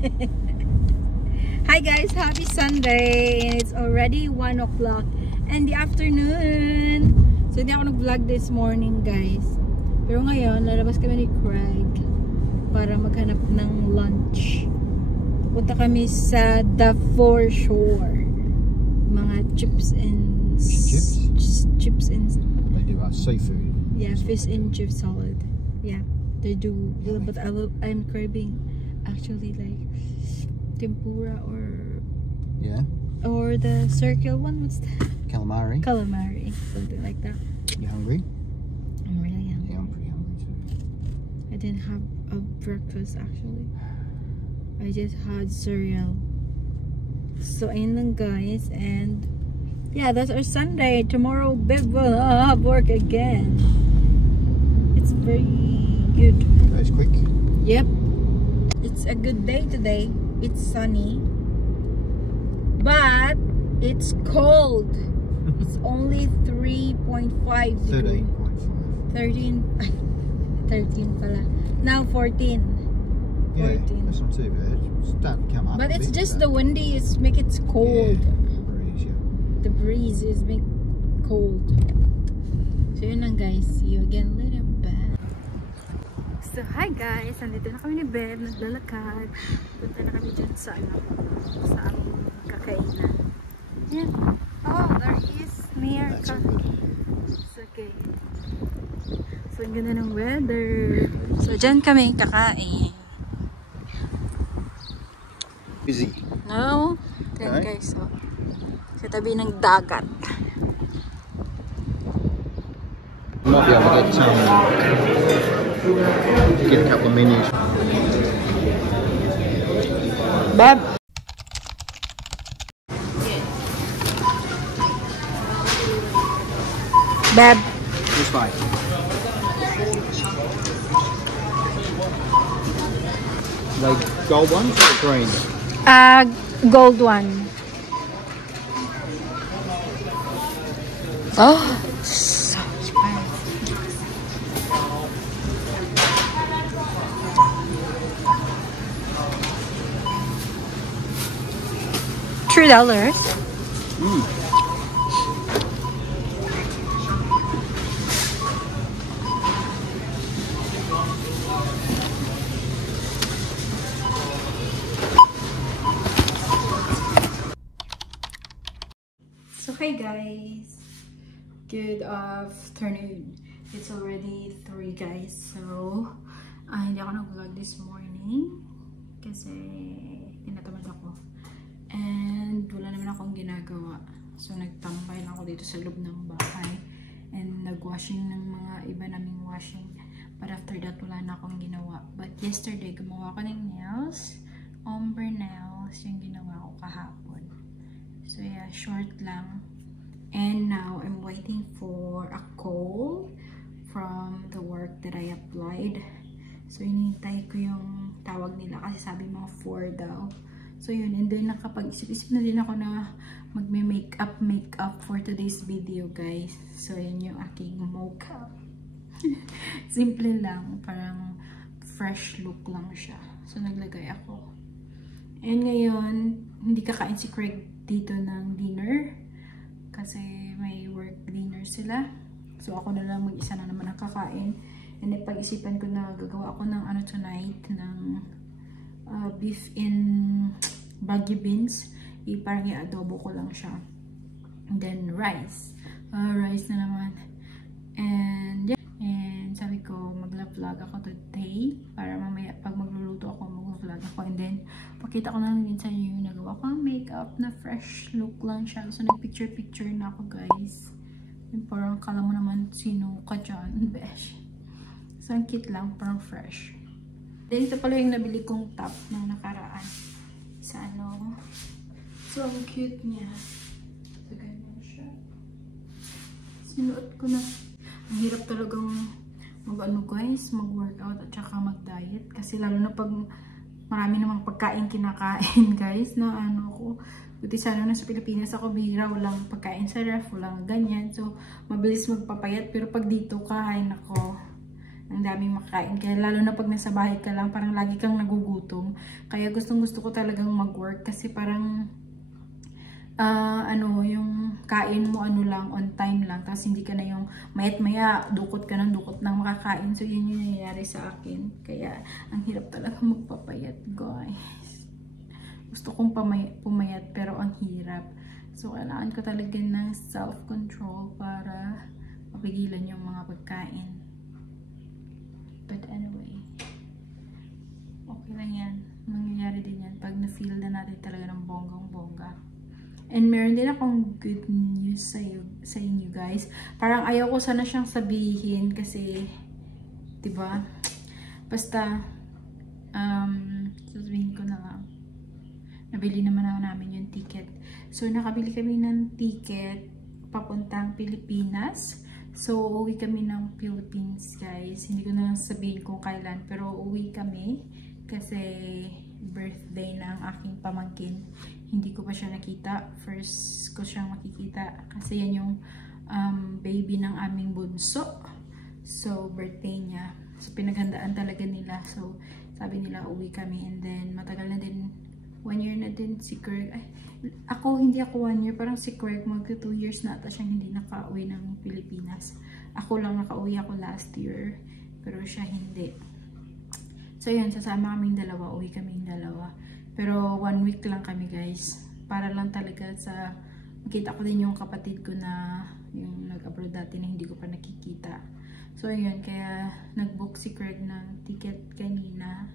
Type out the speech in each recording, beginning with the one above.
Hi guys, happy Sunday. And it's already 1 o'clock in the afternoon. So hindi ako nag-vlog this morning guys. Pero ngayon, lalabas kami ni Craig para maghanap ng lunch. Punta kami sa the foreshore. Mga chips and... Chips and... They do our seafood. Yeah, fish and chip salad. Yeah, they do. But I'm craving actually like tempura or the circle one. What's that? Calamari. Calamari, something like that. You hungry? I'm really hungry. Yeah, I'm pretty hungry too. I didn't have a breakfast actually. I just had cereal. So ayun lang guys, and yeah, that's our Sunday. Tomorrow Bev will have work again. It's very good. That's quick. Yep. It's a good day today. It's sunny. But it's cold. It's only 3.5 degrees. 13 pala. Now 14. Yeah, 14. that's not too bad. Don't come up. But it's just the windy is make it cold. Yeah, breeze, yeah. The breeze is make cold. So yun lang guys. See you again later. Bye. So hi guys. Nandito na kami ni Bev. Naglalakad. Punta na kami dyan sa sa aming kakainan. Yeah. Oh, there is near. That's all good. It's okay. So ang ganda ng weather. So dyan kami kakain. Busy. No? Yan Okay. guys. So, sa tabi ng dagat. Might be able to get a couple of menus. Beb. Beb. This way. Like gold ones or green? Gold one. Oh, so spicy. $3. So hey guys, good afternoon. It's already 3 guys, so hindi ako nag-vlog this morning kasi tinatamad ako and wala naman akong ginagawa, so nagtambay lang ako dito sa loob ng bahay and nag-washing ng mga iba naming washing, but after that wala na akong ginawa. But yesterday gumawa ko ng nails, ombre nails, yung ginawa ko kahapon. So yeah, short lang. And now I'm waiting for a call from the work that I applied. So hinihintay ko yung tawag nila kasi sabi mga 4 daw. So yun, and then nakapag-isip-isip na din ako na magme-makeup for today's video guys. So yun yung aking mocha. Simple lang, parang fresh look lang siya. So naglagay ako. And ngayon, hindi kakain si Craig dito ng dinner kasi may work dinner sila. So ako na lang mag-isa na naman ang kakain. And then pag-isipan ko na gagawa ako ng ano tonight, ng beef in baggy beans. Parang i-adobo ko lang siya. And then rice. Rice na naman. And yeah. And sabi ko mag-vlog ako today para mamaya pag magluluto ako mag-vlog ako. And then pakita ko na lang din sa inyo yung nagawa ko ang makeup na fresh look lang siya. So nag-picture na ako guys. Yung parang kala mo naman sino ka dyan, besh. So ang cute lang, parang fresh. Then ito pala yung nabili kong top ng nakaraan. Sa ano. So ang cute niya. So ganyan siya. Sinuot ko na. Ang hirap talagang mag-ano guys, mag-workout at saka mag-diet. Kasi lalo na pag marami namang pagkain kinakain guys na ano ko. Buti sana na sa Pilipinas ako bihira, walang pagkain sa ref, walang ganyan. So mabilis magpapayat. Pero pag dito kain ako, ang daming makain. Kaya lalo na pag nasa bahay ka lang, parang lagi kang nagugutom. Kaya gusto ko talagang mag-work kasi parang yung kain mo lang, on time lang. Tapos hindi ka na yung mayat-maya, dukot ka ng makakain. So yun yung nangyayari sa akin. Kaya ang hirap talaga magpapayat, guys. Gusto kong pumayat pero ang hirap. So kailangan ko talaga ng self-control para mapigilan yung mga pagkain. But anyway, okay lang yan. Mangyayari din yan pag na-feel na natin talaga ng bonggang-bongga. And meron din akong good news sa inyo guys. Parang ayaw ko sana siyang sabihin kasi, diba? Basta, sasabihin ko na lang. Nabili naman namin yung ticket. So, nakabili kami ng ticket papuntang Pilipinas. So, uuwi kami ng Philippines guys. Hindi ko na lang sabihin kung kailan. Pero uuwi kami kasi birthday ng aking pamangkin. Hindi ko pa siya nakita. First ko siyang makikita. Kasi yan yung baby ng aming bunso. So, birthday niya. So, pinaghandaan talaga nila. So, sabi nila, uwi kami. And then, matagal na din. 1 year na din si Craig. Ay, hindi ako 1 year. Parang si Craig, magka 2 years na ata siyang hindi nakauwi ng Pilipinas. Ako lang nakauwi ako last year. Pero siya hindi. So, yun. Sasama kaming dalawa. Uwi kaming dalawa. Pero 1 week lang kami guys. Para lang talaga sa makita ko din yung kapatid ko na yung nag-abroad dati na hindi ko pa nakikita. So yun, kaya nag-book si Craig ng ticket kanina.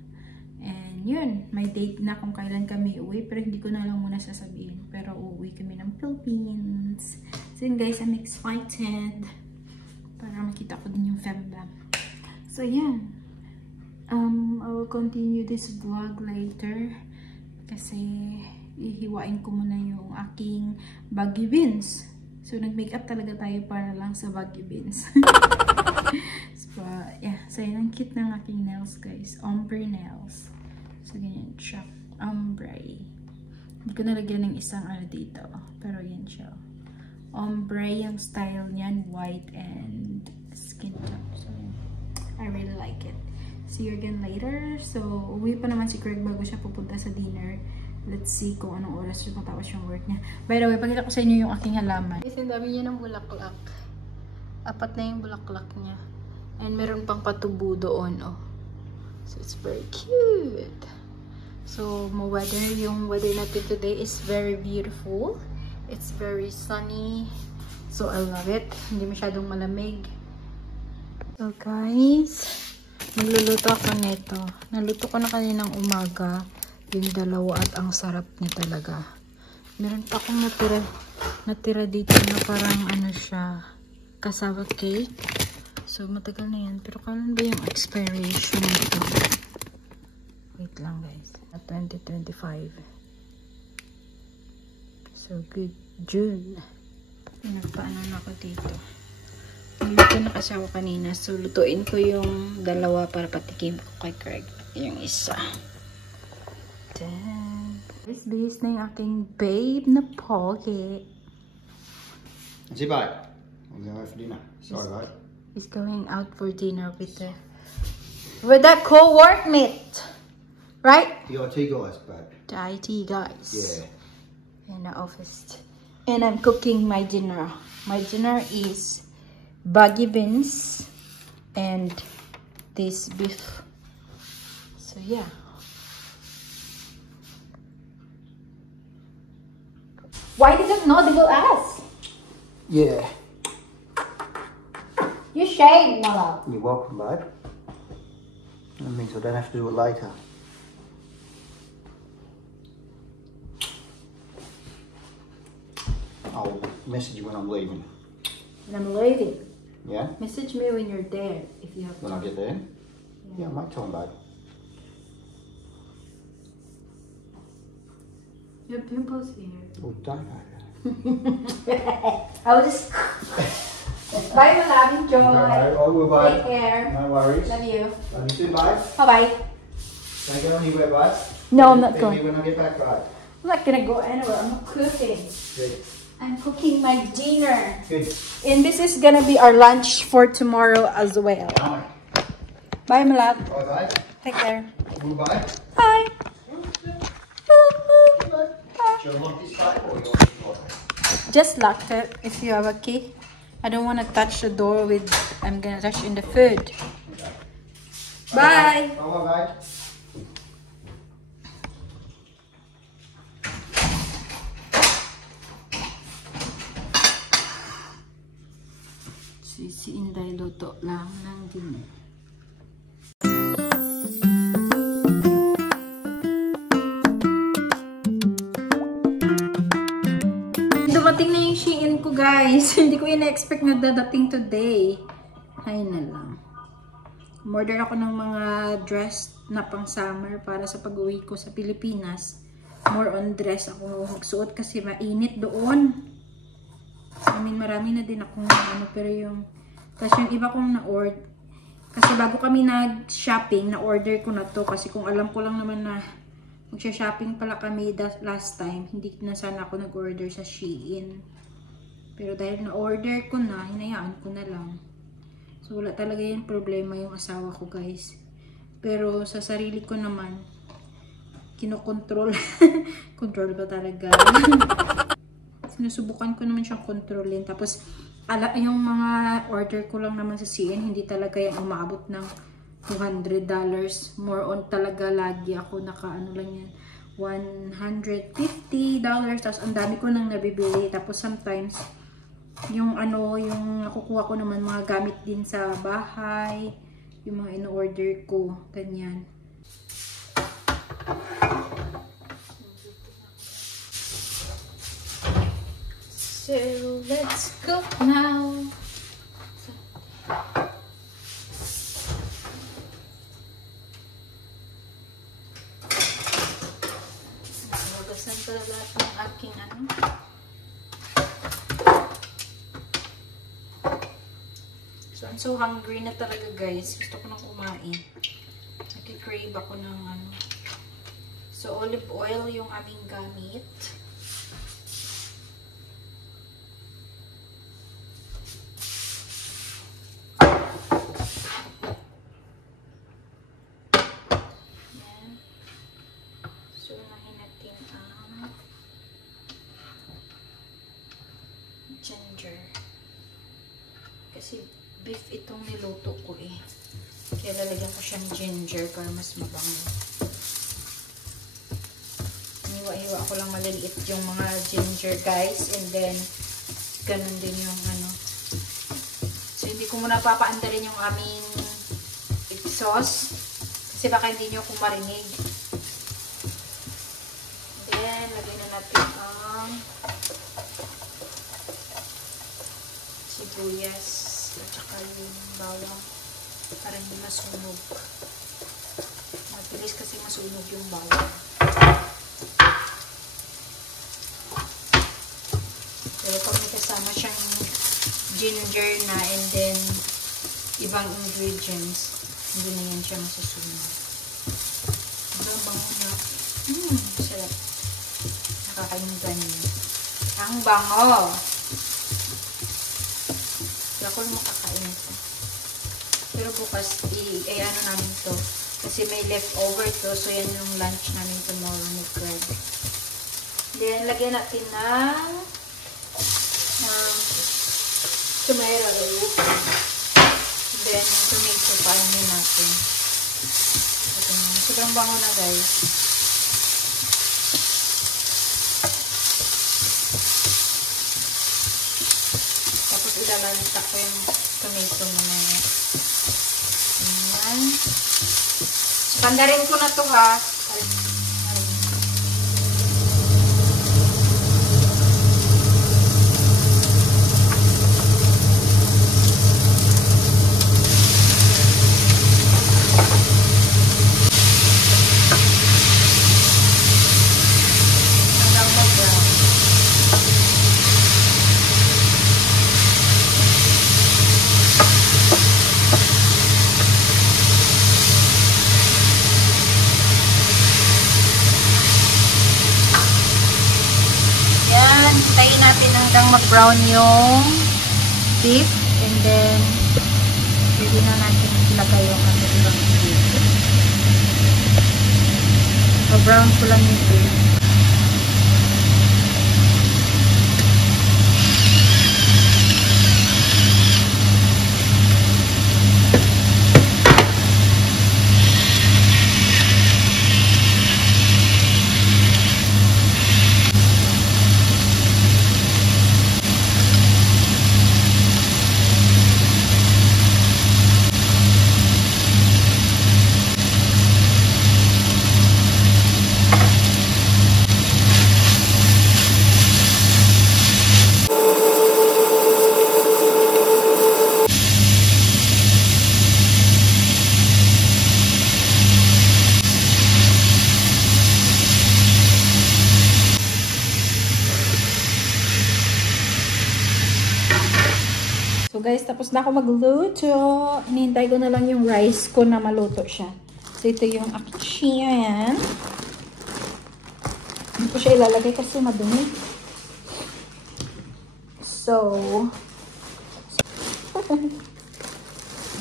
And yun, may date na kung kailan kami uwi. Pero hindi ko na lang muna sasabihin. Pero uuwi kami ng Philippines. So yun guys, I'm excited. Para makita ko din yung femdam. So yun. I will continue this vlog later. Kasi ihiwain ko muna yung aking baggy beans. So nag-makeup talaga tayo para lang sa baggy beans. So yeah, so yun ang cute ng aking nails guys. Ombre nails. So ganyan siya. Ombre. Hindi ko nalagyan ng isang dito. Pero yan siya. Ombre yung style niyan. White and skin tone. So I really like it. See you again later. So, uwi pa naman si Craig bago siya pupunta sa dinner. Let's see kung anong oras siya matapos yung work niya. By the way, pakita ko sa inyo yung aking halaman. Kasi ang dami niya ng bulaklak. 4 na yung bulaklak niya. And meron pang patubo doon, oh. So, it's very cute. So, yung weather natin today is very beautiful. It's very sunny. So, I love it. Hindi masyadong malamig. So, guys, magluluto ako nito. Naluto ko na kaninang umaga yung dalawa at ang sarap niya talaga. Meron pa akong natira dito na parang siya, cassava cake. So matagal na yan. Pero kailan ba yung expiration nito? Wait lang guys. At 2025. So good. June. Nagpaano na ako dito. Luto na kasi ako kanina. So, lutuin ko yung dalawa para patikim ko kay Craig. Yung isa. Then, bis na yung aking babe na pogi. Is he babe? I'm going out for dinner. Sorry, babe. He's going out for dinner with that co-workmate. Right? The IT guys, babe. The IT guys. Yeah. In the office. And I'm cooking my dinner. My dinner is baggy beans and this beef. So yeah. Why did you know they will ask? Yeah. You shaved, my love. You're welcome, babe. That means I don't have to do it later. I'll message you when I'm leaving. And I'm leaving. Yeah? Message me when you're there, if you have When time. I get there? Yeah, I might tell him, babe. You have pimples here. Oh, don't, babe. I will just... Bye, my love. Enjoy. I will, babe. Take care. No worries. Love you. Love you too, babe. Bye-bye. Don't go anywhere, babe. No, I'm not Feed going. me when I get back, babe. I'm not gonna go anywhere. I'm cooking. Good. I'm cooking my dinner. Good. And this is gonna be our lunch for tomorrow as well. Alright. Bye, my love. Bye, bye. Take care. Bye. Bye. Shall I lock this table or you want to lock it? Just lock it if you have a key. I don't want to touch the door with, I'm gonna touch in the food. Bye. Bye, bye. Si Inday luto lang ng dinner. Dumating na yung Shein ko, guys. Hindi ko ina-expect na dadating today. Ay na lang. Order ako ng mga dress na pang summer para sa pag-uwi ko sa Pilipinas. More on dress ako magsuot kasi mainit doon. I mean, marami na din akong ano, pero yung kasi yung iba kong na-order kasi bago kami nag-shopping, na-order ko na to kasi kung alam ko lang naman na magsha-shopping pala kami last time, hindi na sana ako nag-order sa Shein. Pero dahil na-order ko na, hinayaan ko na lang. So, wala talaga yung problema yung asawa ko, guys. Pero sa sarili ko naman, kinokontrol. Control ba talaga? Sinusubukan ko naman siyang kontrolin. Tapos, yung mga order ko lang naman sa Shein, hindi talaga yung umabot ng $200. More on talaga lagi ako naka-ano lang yan. $150. Tapos, ang dami ko nang nabibili. Tapos, sometimes, yung ano, yung nakukuha ko naman mga gamit din sa bahay, yung mga in-order ko, ganyan. So, let's go now. Hugasan ko lahat ng aking ano. So, I'm so hungry na talaga, guys. Gusto ko nang kumain. Nag-crave ako ng ano. So, olive oil yung aming gamit. Yan. So, unahin natin ang ginger. Kasi beef itong niluto ko eh. Kaya lalagyan ko siyang ginger para mas mabango. Hiwa-hiwa ko lang maliliit yung mga ginger, guys. And then, ganun din yung ano. So, hindi ko muna papaandarin yung aming sauce. Kasi baka hindi nyo ako marinig. Then, lagyan na natin ang sibuyas at saka yung bawang para hindi masunog. Mabilis kasi masunog yung bawang. Pero pag may kasama siyang ginger na and then ibang ingredients, hindi na yan siya masusunog. Ang bango na. Sarap. Nakakainigan niya. Ang bango! Ako lang makakain ito. Pero bukas, ano namin to. Kasi may leftover to. So, yan yung lunch namin tomorrow ni Greg. Then, lagyan natin ng tomato. Then, tomato paanin natin. Sobrang bango na, guys. Ilalanta ko yung tomato mo na yun. Ayan. So, pandarin ko na to, ha. Tayin natin hanggang mag-brown yung beef and then pwede na natin ilagay yung ano ibang dito. So, brown ko lang yung egg. So guys, tapos na ako magluto. Hinihintay ko na lang yung rice ko na maluto siya. So ito yung akin. Hindi ko siya ilalagay kasi madumi. So,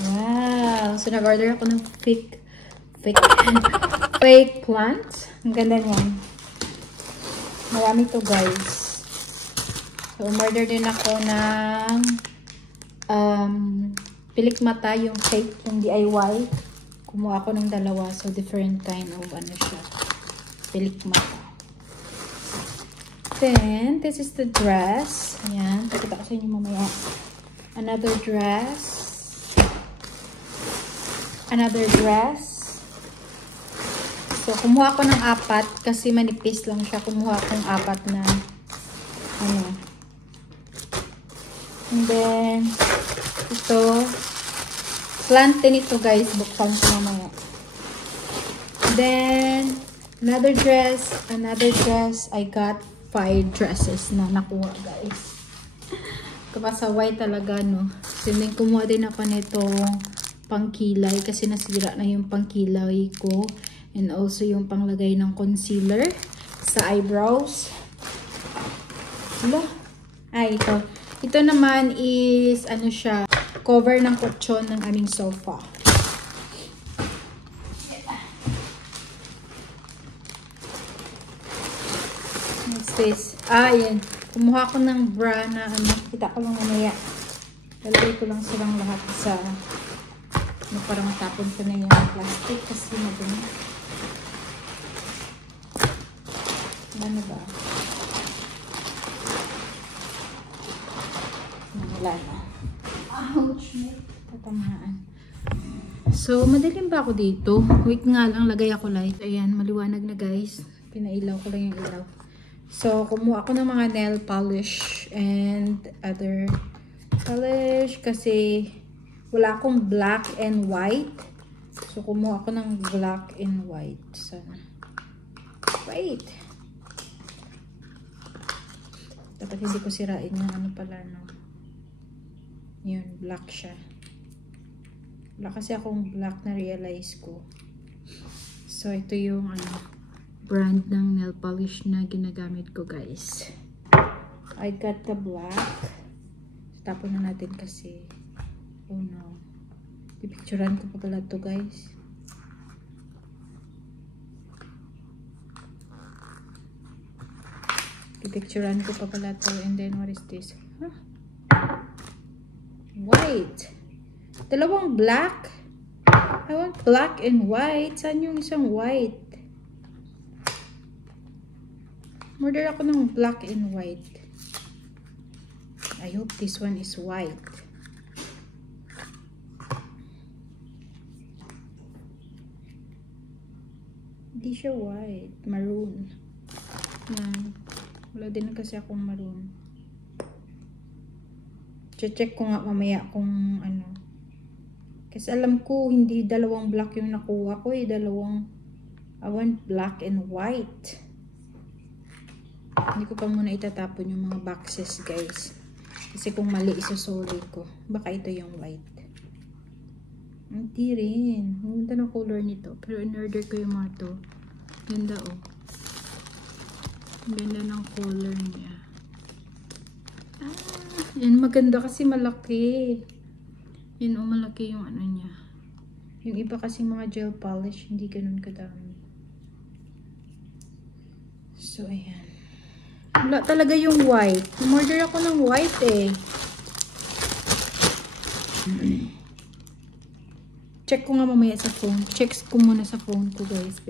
wow. So nag-order ako ng fake plant. Ang ganda niyan. Marami to guys. So umorder din ako ng pilik mata, yung fake, yung DIY. Kumuha ako ng dalawa. So, different kind of ano siya. Pilik mata. Then, this is the dress. Ayan. Pakita ko sa inyo mamaya. Another dress. Another dress. So, kumuha ko ng 4 kasi manipis lang siya. Kumuha ko ng 4 na ano. And then, ito, plant din ito guys, buksan ko mamaya. Then, another dress, I got 5 dresses na nakuha guys. Kapasaway talaga no. So, then kumuha din ako nitong pangkilay kasi nasira na yung pangkilay ko. And also yung panglagay ng concealer sa eyebrows. Hala? Ay, ito. Ito naman is, ano siya, cover ng kutsyon ng aming sofa. What's this? Ah, yan. Kumuha ko ng bra na, ano, kita ko lang mamaya. Lalagay ko lang silang lahat sa, ano, para matapon ko na yung plastic kasi madumi. Ano ba? Wala na. Ouch! Tatamaan. So, madilim ba ako dito? Wait nga lang, lagay ako light. Ayan, maliwanag na guys. Pinailaw ko lang yung ilaw. So, kumuha ako ng mga nail polish and other polish kasi wala akong black and white. So, kumuha ako ng black and white. Sana. Wait! Dapat hindi ko sirain yung ano pala, no? Yun, black siya. Wala kasi akong black na realize ko. So, ito yung ano, brand ng nail polish na ginagamit ko, guys. I got the black. Tapon na natin kasi. Oh no. Pipicturean ko pa pala to, guys. Pipicturean ko pa pala to. And then, what is this? Huh? White. Dalawang black. I want black and white. Saan yung isang white? Order ako ng black and white. I hope this one is white. Hindi siya white. Maroon. Yan. Wala din kasi akong maroon. Check ko nga mamaya kung ano. Kasi alam ko, hindi dalawang black yung nakuha ko eh. Dalawang, I want black and white. Hindi ko pa muna itatapon yung mga boxes, guys. Kasi kung mali, isusuri ko. Baka ito yung white. Hindi rin. Ang ganda ng color nito. Pero in-order ko yung mga to. Ganda oh. Ang ganda ng color niya. Yan, maganda kasi malaki. Yan, malaki yung ano niya. Yung iba kasing mga gel polish, hindi ganun kadami. So, ayan. Wala talaga yung white. Umorder ako ng white eh. Check ko nga mamaya sa phone. Checks ko muna sa phone ko guys.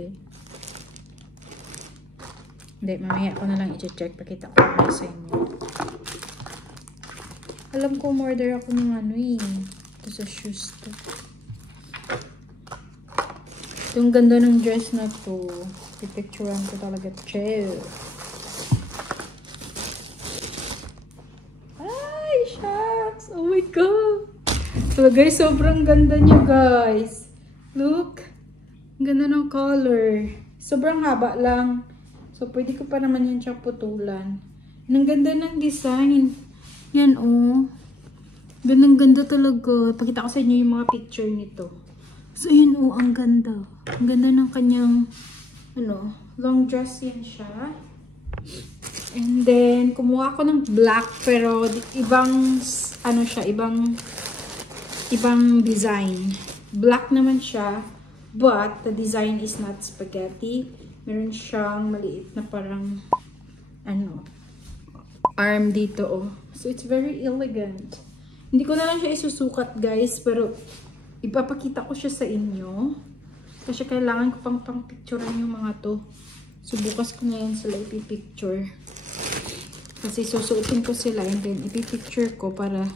Hindi, mamaya ko na lang i-check. Pakita ko na sa inyo. Alam ko umorder ako ng ano eh. Ito sa shoes to. Yung ganda ng dress na to. Pipicturean ko talaga. Chill. Ay, shucks! Oh my God! So guys, sobrang ganda niya guys. Look. Ang ganda ng color. Sobrang haba lang. So pwede ko pa naman yan siya putulan. Ang ganda ng design. Yan oh. Gandang ganda talaga. Pakita ko sa inyo yung mga picture nito. So yan oh, ang ganda. Ang ganda ng kanyang ano, long dress yan siya. And then kumuha ako ng black pero ibang ano siya, ibang design. Black naman siya, but the design is not spaghetti. Meron siyang maliit na parang ano, arm dito oh. So it's very elegant. Hindi ko na lang siya isusukat guys, pero ipapakita ko siya sa inyo. Kasi kailangan ko pang picturean yung mga to. So bukas ko na yan sila ipipicture. Kasi susuotin ko sila and then ipipicture ko para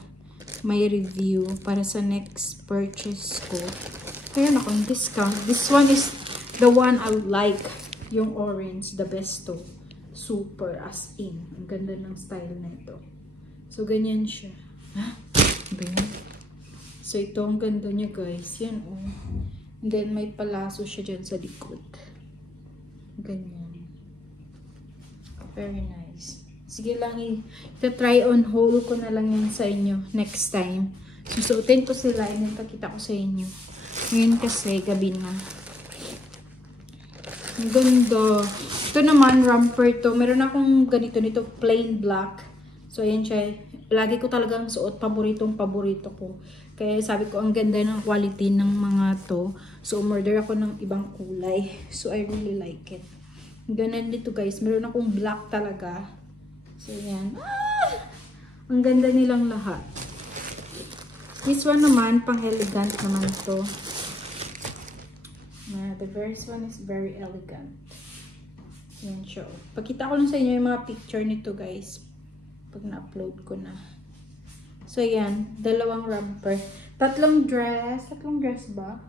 may review para sa next purchase ko. Kaya na akong discount. This one is the one I like. Yung orange, the best to. Super as in. Ang ganda ng style na ito. So ganyan siya. Ha? So ito ang ganda niya guys. Yan oh. And then may palaso siya dyan sa likod. Ganyan. Very nice. Sige lang, ita-try on haul ko na lang yan sa inyo next time. Susuotin ko sila and then pakita ko sa inyo. Ngayon kasi gabi na. Ang ganda. Ito naman, romper to. Meron akong ganito nito, plain black. So ayan siya. Lagi ko talagang suot. Paborito ko. Kaya sabi ko, ang ganda ng quality ng mga to. So umorder ako ng ibang kulay. So I really like it. Ganun dito guys. Meron akong black talaga. So, yan. Ah! Ang ganda nilang lahat. This one naman, pang elegant naman to. The first one is very elegant. Yan siya. Pakita ko lang sa inyo yung mga picture nito guys. Pag na-upload ko na. So, yan. Dalawang romper. Tatlong dress. Tatlong dress ba?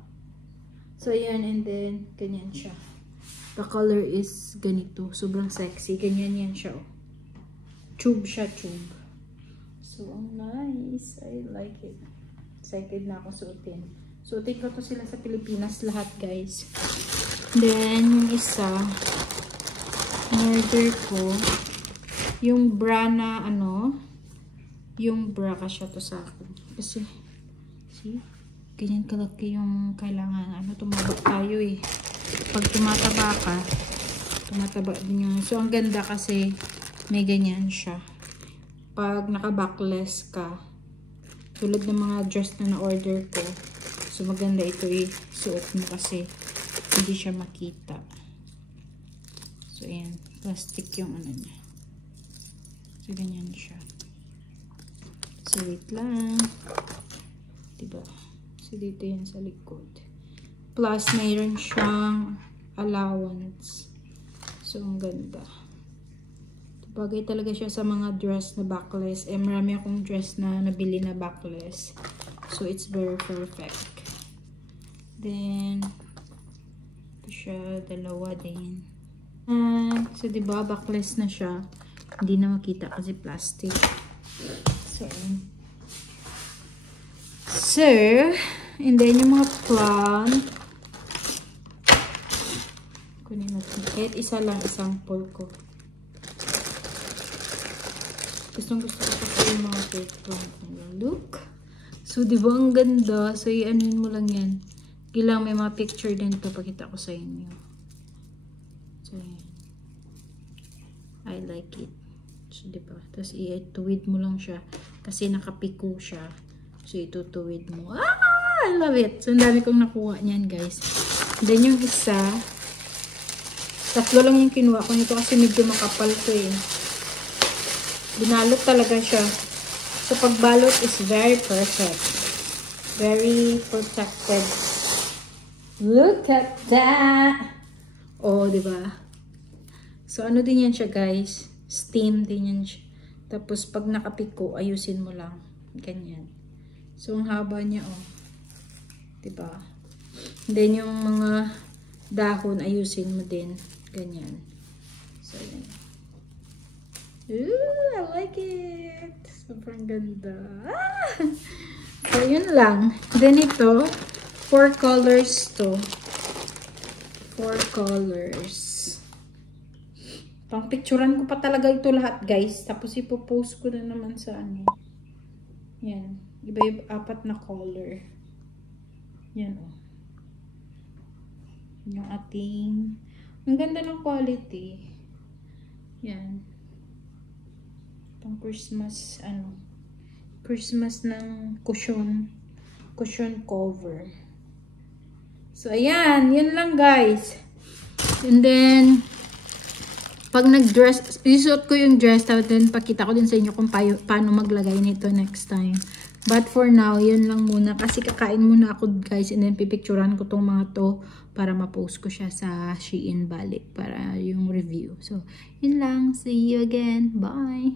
So, yan. And then, ganyan siya. The color is ganito. Sobrang sexy. Ganyan yan siya. Tube siya, tube. So, nice. I like it. Excited na ako suotin. Suotin ko to sila sa Pilipinas lahat, guys. Then, yung isa, in-order ko, yung bra na, ano, yung bra kasya to sa akin. Kasi, see? Ganyan kalaki yung kailangan. Ano, tumaba tayo eh. Pag tumataba ka, tumataba din yung, so, ang ganda kasi, may ganyan siya. Pag naka-backless ka, tulad ng mga dress na na-order ko, so maganda ito suot mo kasi hindi siya makita. So, ayan. Plastic yung ano niya. So, ganyan siya. So, wait lang. Diba? So, dito yan sa likod. Plus, mayroon siyang allowance. So, ang ganda. Bagay talaga siya sa mga dress na backless. Marami akong dress na nabili na backless. So, it's very perfect. Then, ito siya, dalawa din. So, diba, backless na siya. Hindi na makita kasi plastic. So, and then yung mga plant. Kunin natin. Kahit isa lang, sample ko. Gustong-gusto ko kasi yung mga fake plant nila. Look! So, di ba ang ganda? So, i-anuin mo lang yan. Kailangan may mga picture din to. Pakita ko sa inyo. So, yan. I like it. So, di ba? Tapos, i-tuwid mo lang siya. Kasi nakapiko siya. So, itutuwid mo. Ah! I love it. So, ang dami kong nakuha niyan, guys. Then, yung isa, tatlo lang yung kinuha ko nito kasi medyo makapal to eh. Binalot talaga siya. So, pagbalot is very perfect. Very protected. Look at that! Oh, diba? So, ano din yan siya, guys? Steam din yan siya. Tapos, pag nakapiko, ayusin mo lang. Ganyan. So, ang haba niya, oh. Diba? Then, yung mga dahon, ayusin mo din. Ganyan. So, yan. Ooh, I like it. Sobrang ganda. Ah! So, yun lang. Then, ito, 4 colors to. 4 colors. Pang-picturean ko pa talaga ito lahat, guys. Tapos, ipopost ko na naman sa ano. Yan. Iba-iba, 4 na color. Yan, oh. Yung ating... Ang ganda ng quality. Yan. Pang Christmas, ano. Christmas ng cushion. Cushion cover. So, ayan. Yan lang, guys. And then... Pag nag-dress, isuot ko yung dress, tapos then pakita ko din sa inyo kung paano maglagay nito next time. But for now, yun lang muna. Kasi kakain muna ako, guys, and then pipicturean ko tong mga to para ma-post ko siya sa Shein balik para yung review. So, yun lang. See you again. Bye!